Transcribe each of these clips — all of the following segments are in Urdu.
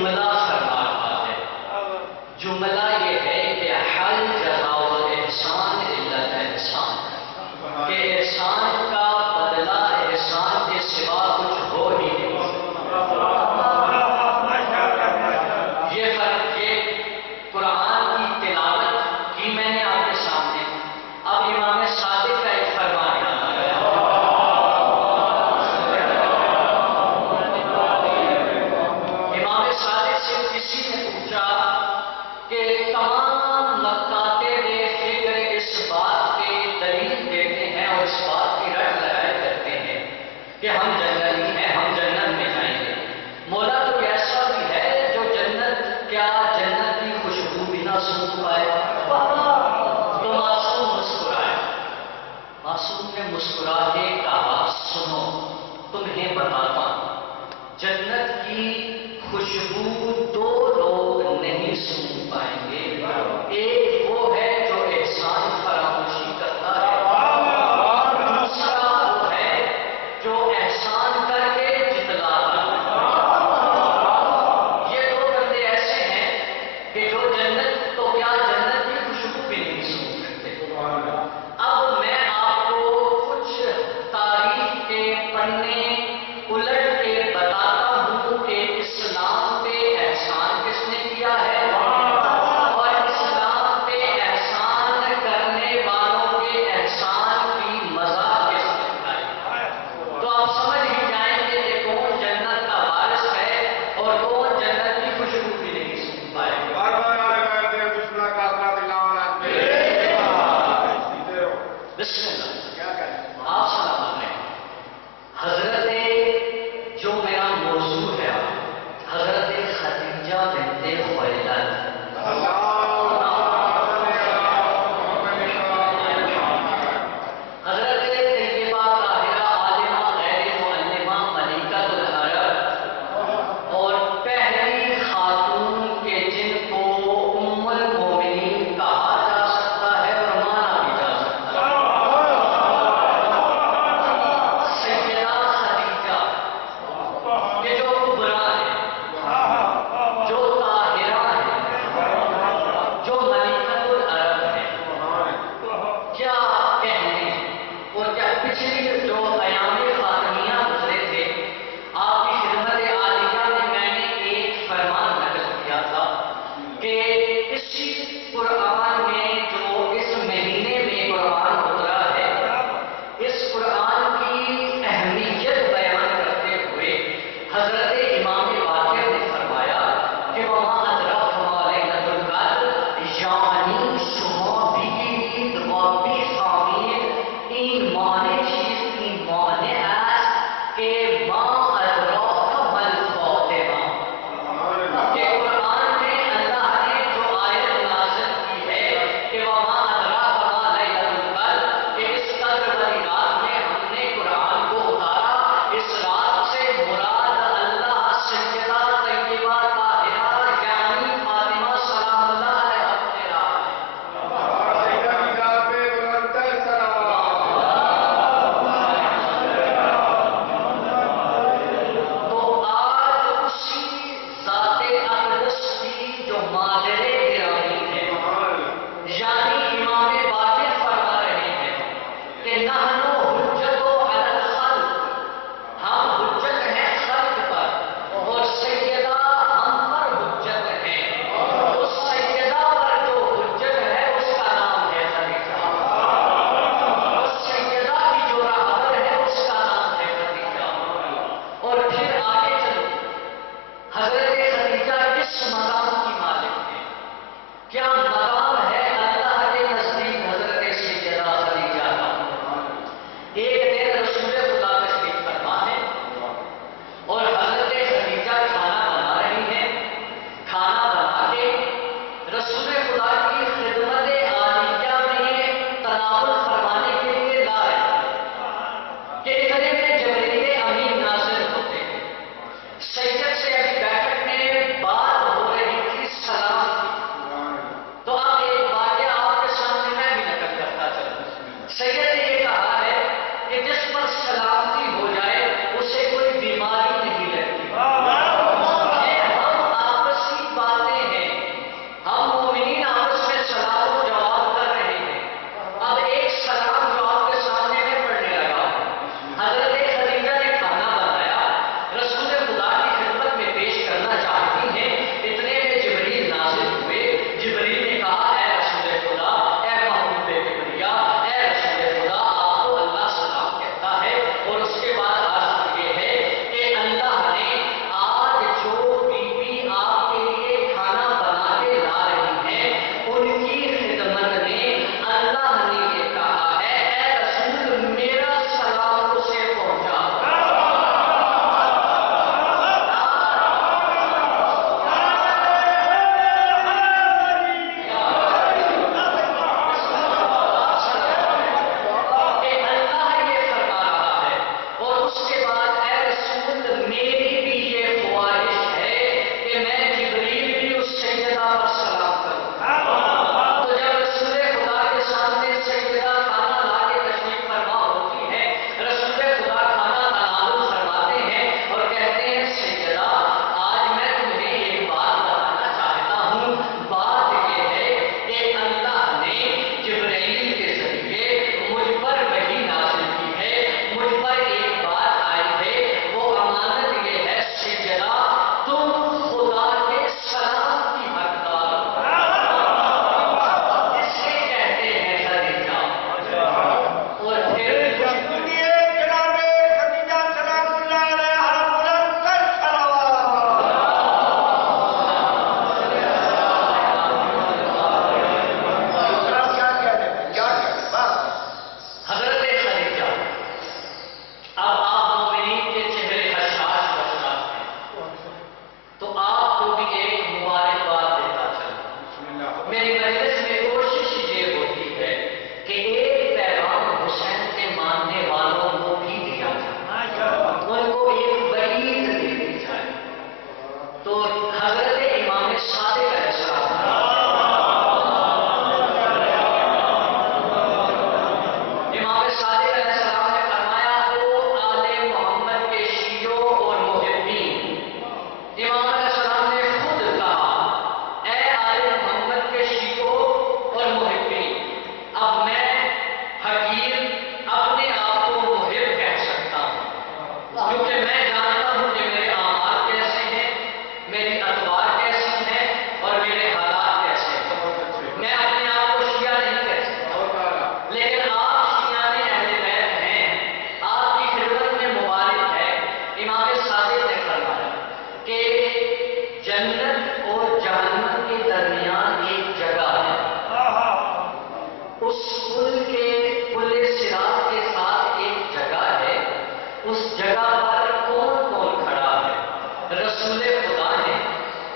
جملہ فرما رہا ہے. جملہ یہ ہے کہ حل جزاء الاحسان الا الاحسان، کہ احسان کا بدلہ احسان کے سوا کچھ ہو ہی نہیں. یہ فرق، یہ قرآن کی تلاوت کی میں نے آپ کے سامنے. اب امام صادق کا ایک فرمان کہ ہم جنتی ہیں، ہم جنت میں جائیں گے. مولا تو ایسا بھی ہے جو جنت، کیا جنت کی خوشبو بھی نہ سونگھ پائے؟ تو معصوم مسکرائے. معصوم نے مسکرا کے کہا سنو تمہیں بتاتا ہوں، جنت کی خوشبو دو لوگ نہیں سونگھ پائیں گے. ایک وہ ہے جو احسان فراموشی کرتا ہے، دوسرا وہ ہے جو احسان کر کے جتلاتا ہے. یہ دو بندے ایسے ہیں کہ جو جنت تو کیا جنت کی خوشبو بھی نہیں سونگھ سکتے. اب میں آپ کو کچھ تاریخ کے پنے الٹ کے بتاتا ہوں کہ اسلام پہ احسان کس نے کیا ہے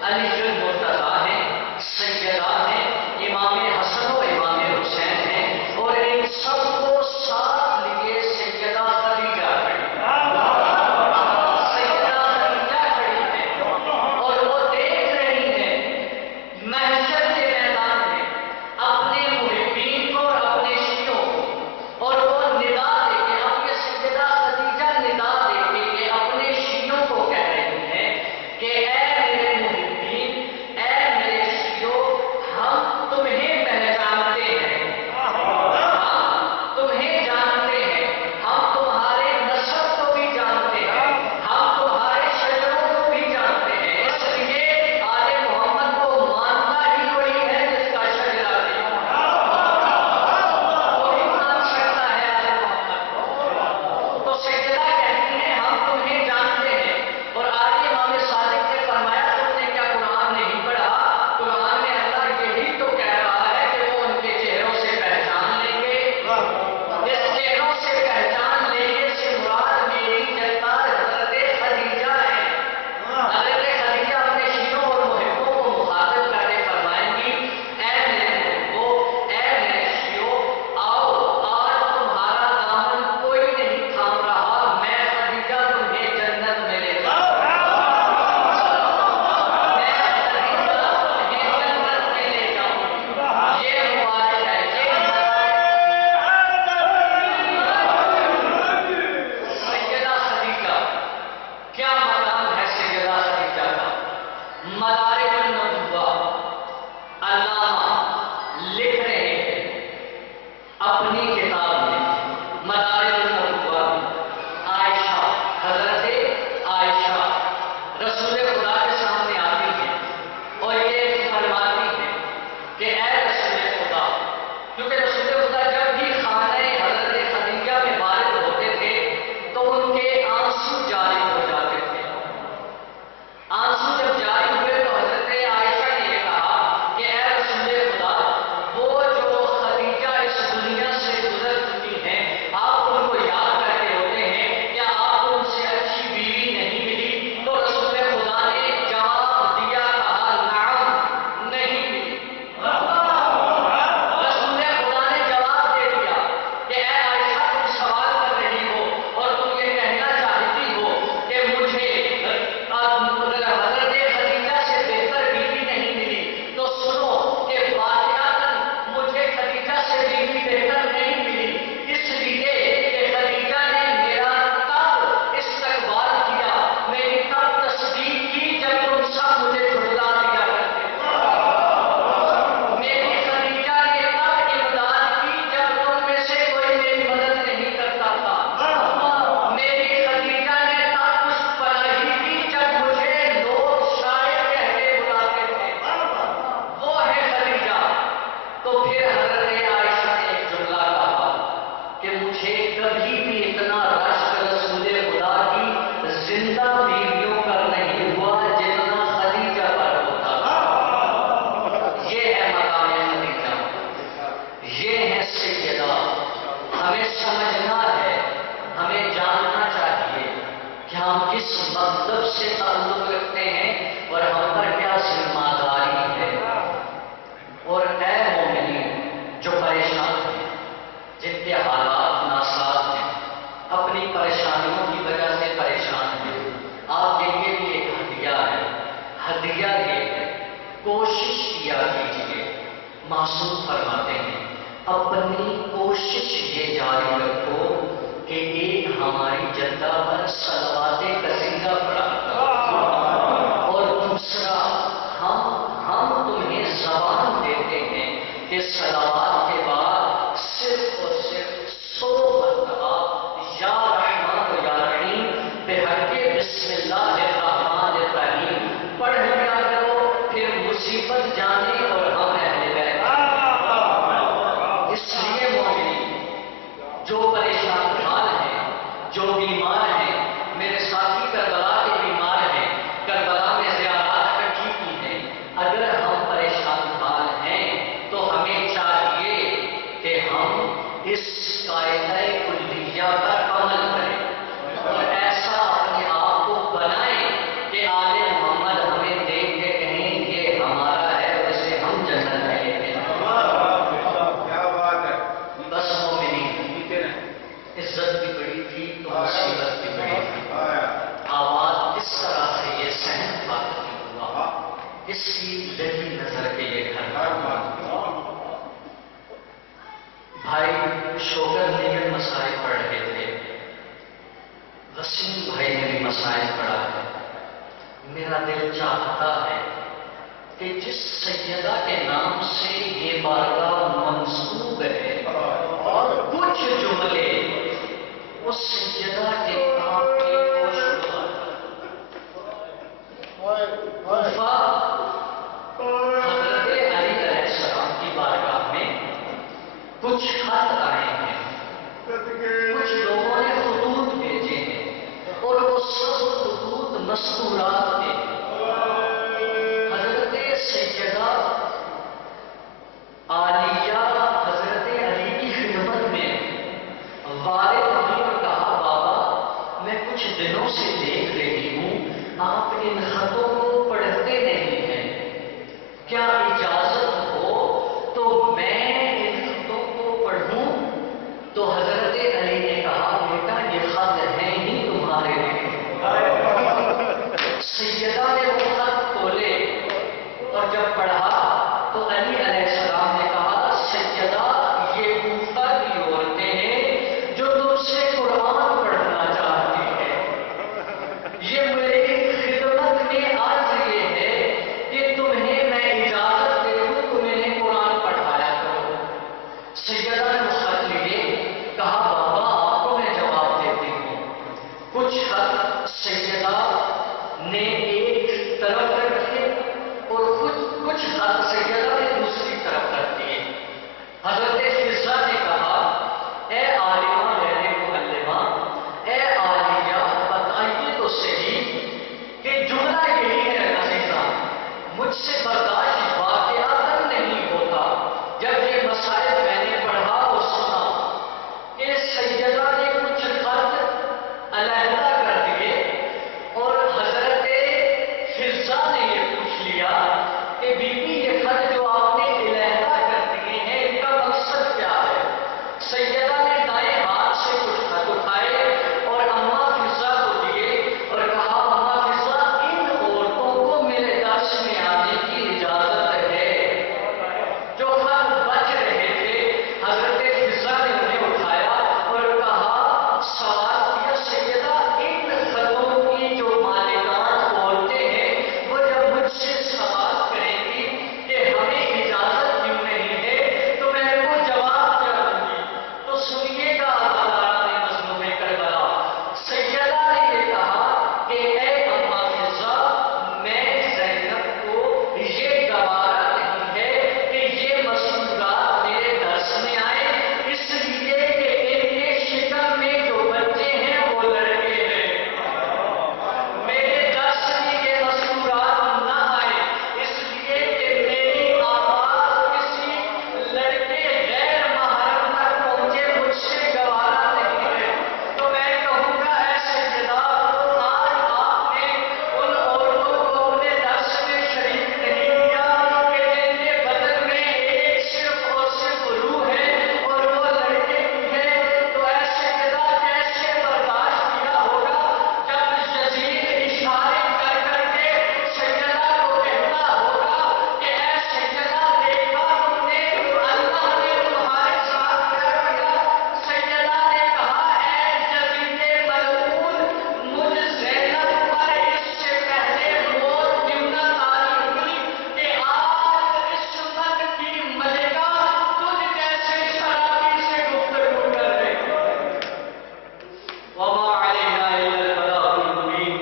علی المرتضیٰ ہیں، سیدہ ہیں، امام حسن و امام حسین ہیں، اور ان سب کو ساتھ لیے سیدہ خدیجہ کھڑی ہیں، اور وہ دیکھ رہی ہیں محشر کے میدان میں اپنے محبین کو اور اپنے شیعوں کو، اور وہ ندا دے کے اپنے سیدہ خدیجہ ندا دے کے اپنے شیعوں کو کہہ رہی ہیں کہ اے میرے محبین، اے میرے شیعوں، ہم تمہیں پہچانتے ہیں، ہم تمہیں جانتے ہیں، ہم تمہارے نسب کو بھی جانتے ہیں، ہم تمہارے شجروں کو بھی جانتے ہیں، اس لیے آل محمد کو مانتا ہی وہی ہے جس کا شجرہ بھی کوئی مان سکتا ہے آل محمد کو۔ تو سیدہ کہتی ہیں ہم تمہیں جانتے ہیں، اور آگے امام صادق نے فرمایا تم نے کیا قرآن نہیں پڑھا؟ قرآن میں اللہ یہی تو کہہ رہا ہے کہ وہ ان کے چہروں سے پہچان لیں گے۔ اس چہروں سے پہچان لیں گے سے مراد میری جدہ حضرت خدیجہ ہے۔ حضرت خدیجہ اپنے شیعوں اور محبوں کو مخاطب کر کے فرمائیں گی اے میرے محبوں، اے میرے شیعوں، آؤ آج تمہارا دامن کوئی نہیں تھام رہا، میں خدیجہ تمہیں جنت میں لے جاؤں گی، میں خدیجہ تمہیں جنت میں لے جاؤں گی۔ یہ مبارک ہے، یہ سیدہ خدیجہ، کیا مقام ہے سیدہ خدیجہ کا؟ مدارج النبوہ علامہ لکھ رہے ہیں اپنی کتاب میں، مدارج النبوہ میں، عائشہ، حضرت عائشہ رسول خدا کے سامنے آتی ہیں اور یہ فرماتی ہیں کہ اے رسول خدا، کیونکہ رسول خدا جب بھی خانہ حضرت خدیجہ میں وارد ہوتے تھے تو ان کے آنسو جاری ہو جاتے تھے۔ آنسو جب جاری ہوئے تو حضرت عائشہ نے یہ کہا کہ اے رسول خدا، وہ جو خدیجہ اس دنیا سے گزر چکی ہیں، آپ ان کو یاد کرتے ہوتے ہیں، کیا آپ کو ان سے اچھی بیوی نہیں ملی؟ تو رسول خدا نے جواب دیا، کہا نعم، نہیں ملی۔ رسول خدا نے جواب دے دیا کہ اے عائشہ، تم سوال کر رہی ہو اور تم یہ کہنا چاہتی ہو کہ مجھے حضرت خدیجہ سے بہتر بیوی نہیں ملی، تو سنو کہ واقعتاً مجھے خدیجہ سے بیوی بہتر نہیں ملی، اس لیے کہ خدیجہ نے میرا تب استقبال کیا، میری تب تصدیق کی جب تم سب مجھے جھٹلا دیا کرتے تھے، میری خدیجہ نے تب امداد کی جب تم میں سے کوئی میری مدد نہیں کرتا تھا، میری خدیجہ نے تب پشت پناہی کی جب مجھے لوگ شاعر کہہ کے بلاتے تھے، وہ ہے خدیجہ۔ تو پھر حضرت عائشہ نے ایک جملہ کہا کہ مجھے کبھی بھی اتنا رشک رسول خدا کی زندہ بیویوں پر نہیں ہوا جتنا خدیجہ پر ہوتا تھا۔ یہ ہے مقام خدیجہ، یہ ہے سیدہ۔ ہمیں سمجھنا ہے، ہمیں جاننا چاہیے کہ ہم کس مطلب سے تعلق رکھتے ہیں اور ہم پر کیا ذمہ داری ہے۔ اور اے مومنین جو پریشان ہیں، جن کے حالات ناساز ہیں، اپنی پریشانیوں کی وجہ سے پریشان ہیں، آپ کے لیے بھی ایک ہدیہ ہے۔ ہدیہ یہ ہے، کوشش کیا کیجیے، معصوم فرماتے ہیں اپنی کوشش یہ جاری رکھو کہ ایک ہماری جدہ پر صلوات کثیرہ پڑھا کرو، اور دوسرا ہم تمہیں زبان دیتے ہیں کہ صلوات کے بعد صرف اور صرف 100 مرتبہ یا رحمان و یا رحیم بحق بسم اللہ الرحمن الرحیم پڑھ لیا کرو، پھر مصیبت جانے اور ہم اہل بیت۔ اس لیے مومنین جو پریشان حال ہیں، جو بیمار ہیں، میرے اس کی لگی نظر کے یہ گھر تھا۔ بھائی شوگر نے یہ مسائل پڑھ رہے تھے، وسیم بھائی نے بھی مسائل پڑھا ہے۔ میرا دل چاہتا ہے کہ جس سیدہ کے نام سے یہ بارگاہ منسوب ہے، کچھ جملے اس سیدہ کے نام کے کوفہ حضرت علی علیہ السلام کی بارگاہ میں کچھ خط آئے ہیں، کچھ لوگوں نے خطوط بھیجے ہیں، اور وہ سب خطوط مستورات تھے۔ حضرت سیدہ عالیہ حضرت علی کی خدمت میں وارد ہوئی اور کہا بابا میں کچھ دنوں سے دیکھ رہی ہوں آپ ان خطوں کو پڑھتے نہیں ہیں، کیا اجازت ہو تو میں ان خطوں کو پڑھوں؟ تو حضرت علی نے کہا بیٹا یہ خط ہیں ہی تمہارے لیے۔ سیدہ نے وہ خط کھولے اور جب پڑھا تو علی علیہ السلام نے کہا سیدہ یہ کوفہ کی عورتیں ہیں جو تم سے قرآن پڑھنا چاہتی ہیں، یہ میری خدمت میں عرض یہ ہے کہ تمہیں میں اجازت دے دوں تم انہیں قرآن پڑھایا کرو۔ سیدہ نے وہ خط لیے، کہا بابا آپ کو میں جواب دیتی ہوں۔ کچھ خط سیدہ نے ایک طرف رکھے اور کچھ خط سیدہ نے دوسری طرف رکھ دیے۔ حضرت فضہ نے کہا اے عالمہ میرے معلمہ، اے عالیہ بتائیے تو صحیح کہ جملہ یہی ہے عزیزہ، مجھ سے برداشت واقعات نہیں ہوتا۔ جب یہ مسائل میں نے پڑھا اور سنا کہ سیدہ نے کچھ خط علیحدہ کر دیے اور حضرت فضہ نے یہ پوچھ لیا کہ بی بی یہ خط جو آپ نے علیحدہ کر دیے ہیں ان کا مقصد کیا ہے؟ سیدہ نے دائیں ہاتھ سے کچھ خط اٹھائے اور اماں فضہ کو دیے اور کہا اماں فضہ ان عورتوں کو میرے درس میں آنے کی اجازت ہے۔ جو خط بچ رہے تھے حضرت فضہ نے انہیں اٹھایا اور کہا سوال کیا سیدہ ان خطوں کی جو مالکان عورتیں ہیں وہ جب مجھ سے سوال کریں گی کہ ہمیں اجازت کیوں نہیں ہے تو میں ان کو جواب کیا دوں گی؟ تو سنیے گا عزیزان مظلوم کربلا، سیدہ نے یہ کہا کہ اے اماں فضہ میں زینب کو یہ گوارا نہیں ہے کہ یہ مسئولات میرے درس میں آئے، اس لیے کہ ان کے شکم میں جو بچے ہیں وہ لڑکے ہیں، میرے درس میں یہ مسئولات نہ آئے اس لیے کہ میری آواز کسی لڑکے غیر محرم تک پہنچے، مجھ سے گوارا نہیں ہے۔ تو میں کہوں گا اے سیدہ آج آپ نے ان عورتوں کو اپنے درس میں شریک نہیں کیا کہ جن کے بدن میں ایک صرف اور صرف روح ہے اور وہ لڑکے کی ہے، تو اے سیدہ کیسے برداشت کیا ہوگا جب یزید اشارے کر کر کے سیدہ کو کہتا ہوگا کہ اے سیدہ دیکھا تم نے اللہ نے تمہارے ساتھ کیا کیا؟ سیدہ نے کہا اے یزید ملعون مجھ زینب پر اس سے پہلے موت کیوں نہ طاری ہوئی کہ آج عصمت کی ملکہ تجھ جیسے شرابی سے گفتگو کر رہی۔ وما علينا إلا البلاغ المبين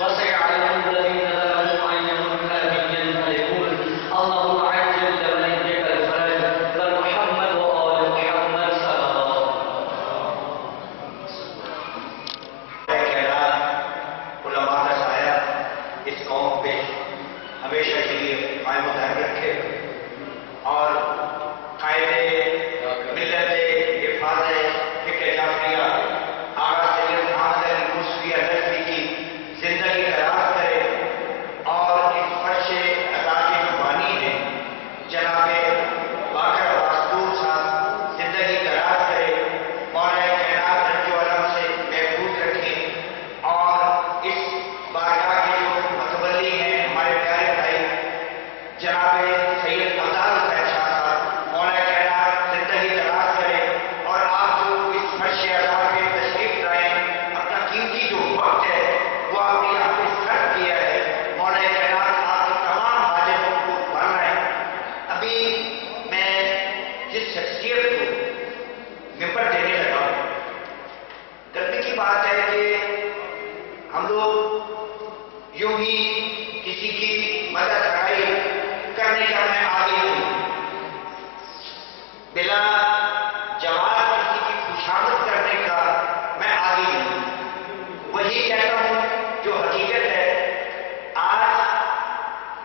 وسيعلم الذين ظلموا أي منقلب ينقلبون اللهم عجل لوليك الفرج لمحمد وآل محمد صلى الله خیرات علماء کا سایہ اس قوم پہ ہمیشہ کے لیے قائم و دائم رکھے اور قائد ملت حفاظت فکر جعفریہ آغا سید محمد علی موسوی النجفی کی زندگی دراز کرے اور اس فرش عطا کے جو بانی ہیں جناب باقر واسطور صاحب زندگی دراز کرے، مولا کائنات رنج و علم سے محفوظ رکھے اور اس بارگاہ کے جو متولی ہیں ہمارے پیارے بھائی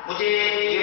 مجھے